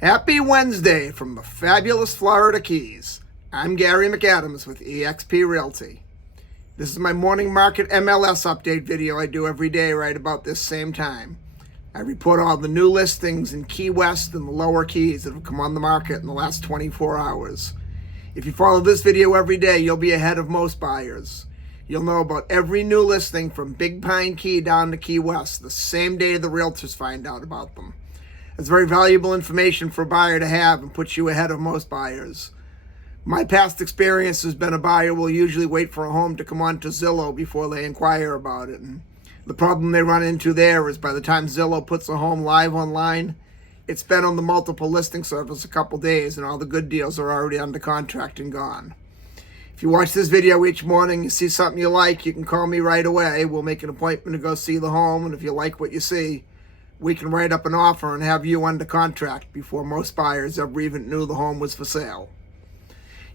Happy Wednesday from the fabulous Florida Keys. I'm Gary McAdams with eXp Realty. This is my morning market MLS update video I do every day right about this same time. I report all the new listings in Key West and the lower Keys that have come on the market in the last 24 hours. If you follow this video every day, you'll be ahead of most buyers. You'll know about every new listing from Big Pine Key down to Key West the same day the realtors find out about them. It's very valuable information for a buyer to have and puts you ahead of most buyers. My past experience has been a buyer will usually wait for a home to come onto Zillow before they inquire about it. And the problem they run into there is by the time Zillow puts a home live online, it's been on the multiple listing service a couple days and all the good deals are already under contract and gone. If you watch this video each morning, you see something you like, you can call me right away. We'll make an appointment to go see the home, and if you like what you see, we can write up an offer and have you under contract before most buyers ever even knew the home was for sale.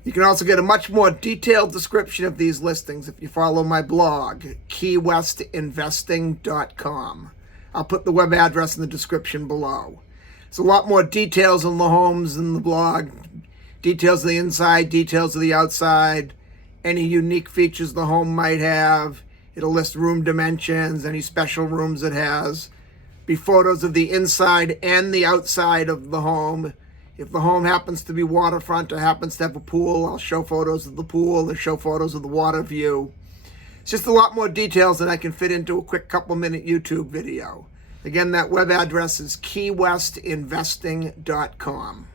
You can also get a much more detailed description of these listings if you follow my blog, keywestinvesting.com. I'll put the web address in the description below. It's a lot more details on the homes in the blog, details of the inside, details of the outside, any unique features the home might have. It'll list room dimensions, any special rooms it has. Be photos of the inside and the outside of the home. If the home happens to be waterfront or happens to have a pool, I'll show photos of the pool and show photos of the water view. It's just a lot more details than I can fit into a quick couple-minute YouTube video. Again, that web address is keywestinvesting.com.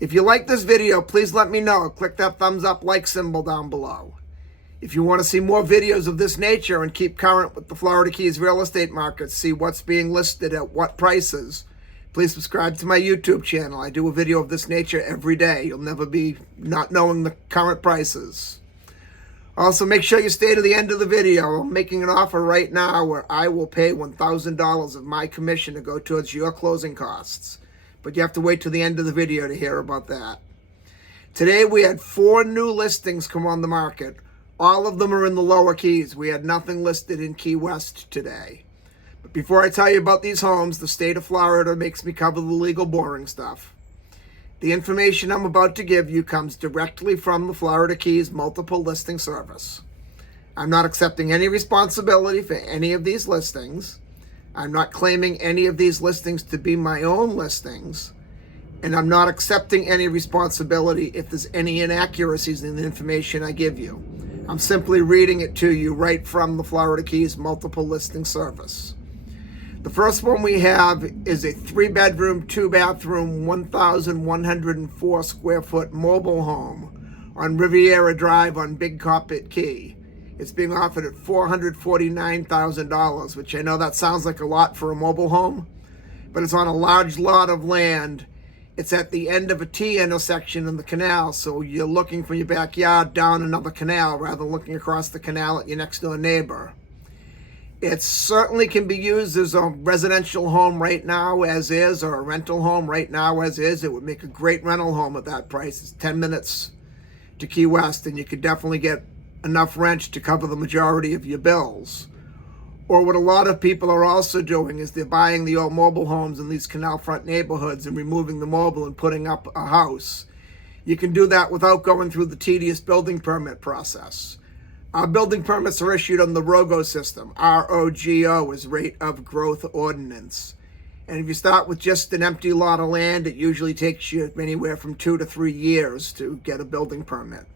If you like this video, please let me know. Click that thumbs up like symbol down below. If you want to see more videos of this nature and keep current with the Florida Keys real estate market, see what's being listed at what prices, please subscribe to my YouTube channel. I do a video of this nature every day. You'll never be not knowing the current prices. Also, make sure you stay to the end of the video. I'm making an offer right now where I will pay $1,000 of my commission to go towards your closing costs. But you have to wait till the end of the video to hear about that. Today we had 4 new listings come on the market. All of them are in the lower Keys. We had nothing listed in Key West today. But before I tell you about these homes, the state of Florida makes me cover the legal boring stuff. The information I'm about to give you comes directly from the Florida Keys multiple listing service. I'm not accepting any responsibility for any of these listings. I'm not claiming any of these listings to be my own listings, and I'm not accepting any responsibility if there's any inaccuracies in the information I give you. I'm simply reading it to you right from the Florida Keys multiple listing service. The first one we have is a 3-bedroom, 2-bathroom, 1,104 square foot mobile home on Riviera Drive on Big Carpet Key. It's being offered at $449,000, which I know that sounds like a lot for a mobile home, but it's on a large lot of land. It's at the end of a T intersection in the canal, so you're looking from your backyard down another canal rather than looking across the canal at your next door neighbor. It certainly can be used as a residential home right now as is, or a rental home right now as is. It would make a great rental home at that price. It's 10 minutes to Key West, and you could definitely get enough rent to cover the majority of your bills. Or what a lot of people are also doing is they're buying the old mobile homes in these canal front neighborhoods and removing the mobile and putting up a house. You can do that without going through the tedious building permit process. Our building permits are issued on the ROGO system. ROGO is Rate of Growth Ordinance. And if you start with just an empty lot of land, it usually takes you anywhere from 2 to 3 years to get a building permit.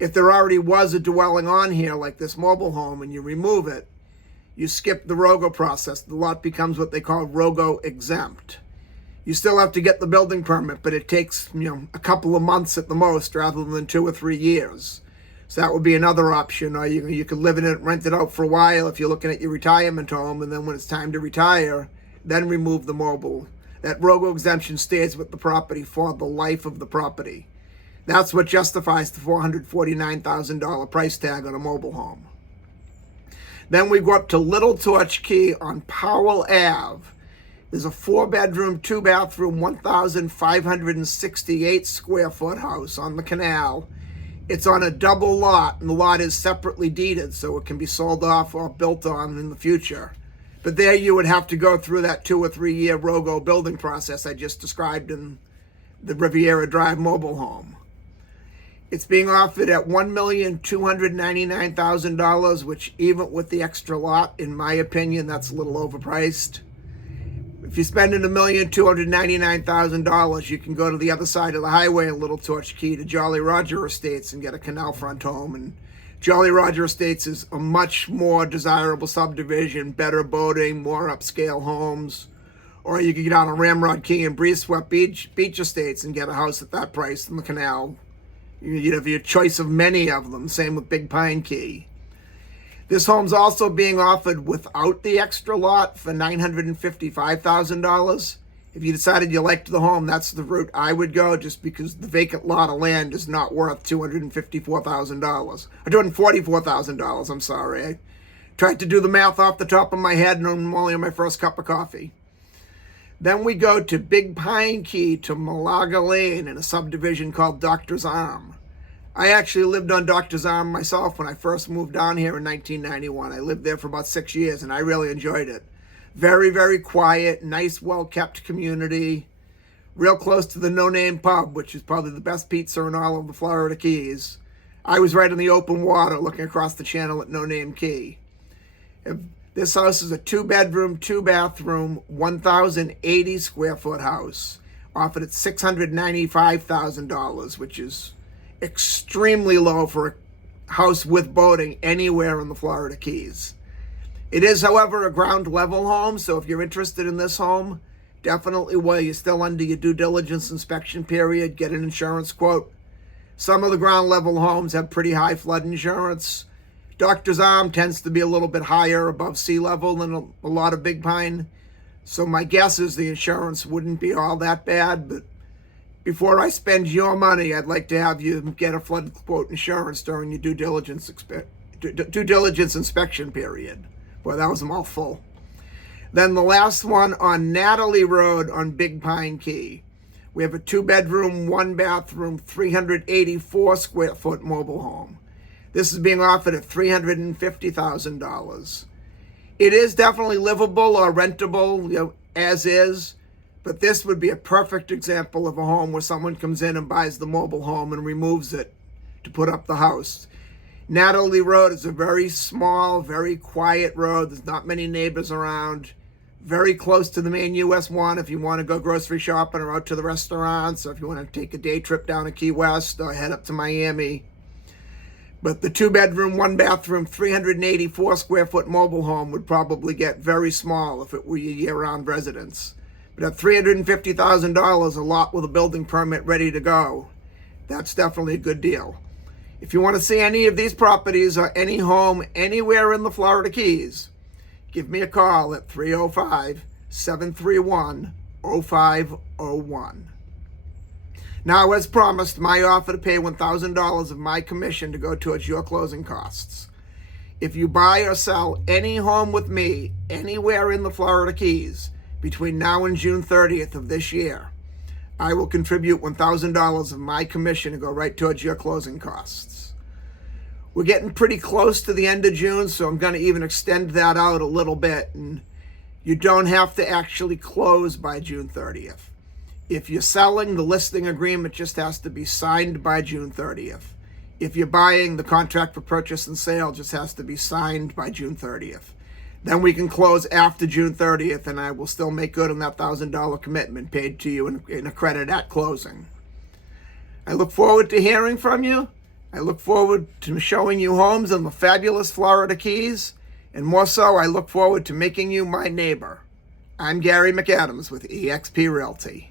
If there already was a dwelling on here, like this mobile home, and you remove it, you skip the ROGO process. The lot becomes what they call ROGO exempt. You still have to get the building permit, but it takes a couple of months at the most rather than 2 or 3 years. So that would be another option. Or you could live in it, rent it out for a while if you're looking at your retirement home, and then when it's time to retire, then remove the mobile. That ROGO exemption stays with the property for the life of the property. That's what justifies the $449,000 price tag on a mobile home. Then we go up to Little Torch Key on Powell Ave. There's a 4-bedroom, 2-bathroom, 1,568 square foot house on the canal. It's on a double lot, and the lot is separately deeded, so it can be sold off or built on in the future. But there you would have to go through that 2 or 3 year ROGO building process I just described in the Riviera Drive mobile home. It's being offered at $1,299,000, which even with the extra lot, in my opinion, that's a little overpriced. If you're spending $1,299,000, you can go to the other side of the highway in Little Torch Key to Jolly Roger Estates and get a canal front home. And Jolly Roger Estates is a much more desirable subdivision, better boating, more upscale homes. Or you could get out on Ramrod Key and Breeze Swept Beach Estates and get a house at that price in the canal. You'd have your choice of many of them. Same with Big Pine Key. This home's also being offered without the extra lot for $955,000. If you decided you liked the home, that's the route I would go, just because the vacant lot of land is not worth $254,000. Or $244,000, I'm sorry. I tried to do the math off the top of my head, and I'm only on my first cup of coffee. Then we go to Big Pine Key to Malaga Lane in a subdivision called Doctor's Arm. I actually lived on Doctor's Arm myself when I first moved down here in 1991. I lived there for about 6 years and I really enjoyed it. Very, very quiet, nice, well-kept community. Real close to the No Name Pub, which is probably the best pizza in all of the Florida Keys. I was right in the open water looking across the channel at No Name Key. This house is a 2-bedroom, 2-bathroom, 1,080 square foot house, offered at $695,000, which is extremely low for a house with boating anywhere in the Florida Keys. It is, however, a ground level home, so if you're interested in this home, definitely while you're still under your due diligence inspection period, get an insurance quote. Some of the ground level homes have pretty high flood insurance. Doctor's Arm tends to be a little bit higher above sea level than a lot of Big Pine. So my guess is the insurance wouldn't be all that bad. But before I spend your money, I'd like to have you get a flood quote insurance during your due diligence inspection period. Boy, that was a mouthful. Then the last one on Natalie Road on Big Pine Key. We have a 2-bedroom, 1-bathroom, 384 square foot mobile home. This is being offered at $350,000. It is definitely livable or rentable, as is, but this would be a perfect example of a home where someone comes in and buys the mobile home and removes it to put up the house. Natalie Road is a very small, very quiet road. There's not many neighbors around. Very close to the main US 1 if you want to go grocery shopping or out to the restaurants, or if you want to take a day trip down to Key West or head up to Miami. But the 2-bedroom, 1-bathroom, 384 square foot mobile home would probably get very small if it were your year-round residence. But at $350,000, a lot with a building permit ready to go, that's definitely a good deal. If you want to see any of these properties or any home anywhere in the Florida Keys, give me a call at 305-731-0501. Now, as promised, my offer to pay $1,000 of my commission to go towards your closing costs. If you buy or sell any home with me anywhere in the Florida Keys between now and June 30th of this year, I will contribute $1,000 of my commission to go right towards your closing costs. We're getting pretty close to the end of June, so I'm going to even extend that out a little bit, and you don't have to actually close by June 30th. If you're selling, the listing agreement just has to be signed by June 30th. If you're buying, the contract for purchase and sale just has to be signed by June 30th. Then we can close after June 30th, and I will still make good on that $1,000 commitment paid to you in a credit at closing. I look forward to hearing from you. I look forward to showing you homes in the fabulous Florida Keys, and more so, I look forward to making you my neighbor. I'm Gary McAdams with eXp Realty.